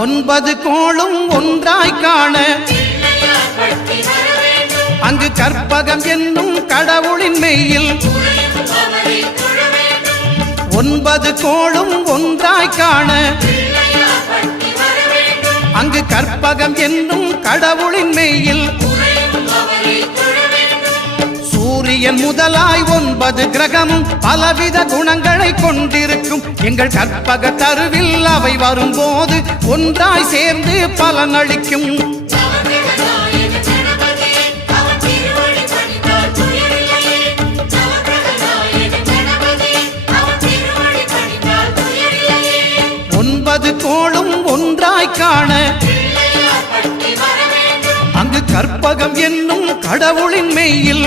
9 கோளும் ஒன்றாய் காண அங்கு கற்பகம் என்னும் கடவுளின் மெய்யில் 9 கோளும் ஒன்றாய் காண அங்கு கற்பகம் என்னும் கடவுளின் மெய்யில் சூரியன் முதலாய் 9 கிரகமும் பலவித குணங்களை கொண்டிருக்கும் எங்கள் கற்பக தருவில் அவை வரும்போது ஒன்றாய் சேர்ந்து பலனளிக்கும். கோளும் ஒன்றாய் காண அங்கு கற்பகம் என்னும் கடவுளின் மெய்யில்